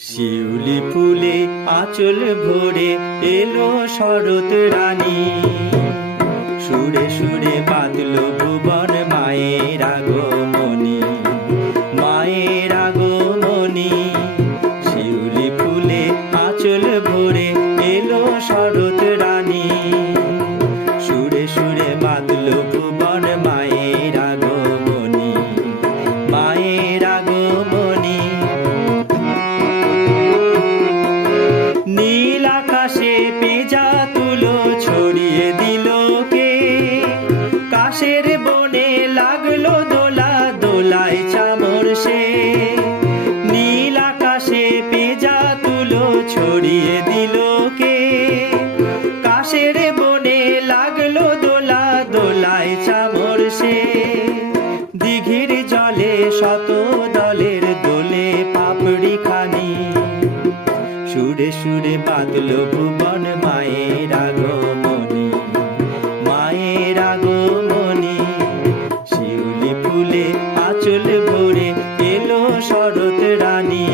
শিউলি ফুলে আঁচল ভরে এলো শরৎ রানী, সুরে সুরে বাঁধলো ভুবন মায়ের আগমনী, মায়ের আগমনী। শিউলি ফুলে আঁচল ভরে এলো শরৎ রানী, সুরে সুরে বাঁধলো ভুবন মায়ের আগমনী, মায়ের আগমনী। নীল আকাশে পেঁজা তুলো ছড়িয়ে দিল কে, কাশের বনে লাগলো দোলা, দোলায় চামর সে। নীল আকাশে পেঁজা তুলো ছড়িয়ে দিল কে, কাশের বনে লাগলো দোলা, দোলায় চামর সে। দিঘির জলে শত দলের দোলে পাপড়ি খানি, সুরে সুরে বাঁধলো ভুবন মায়ের আগমনী, মায়ের আগমনী। শিউলি ফুলে আঁচল ভরে এলো শরৎ রানী।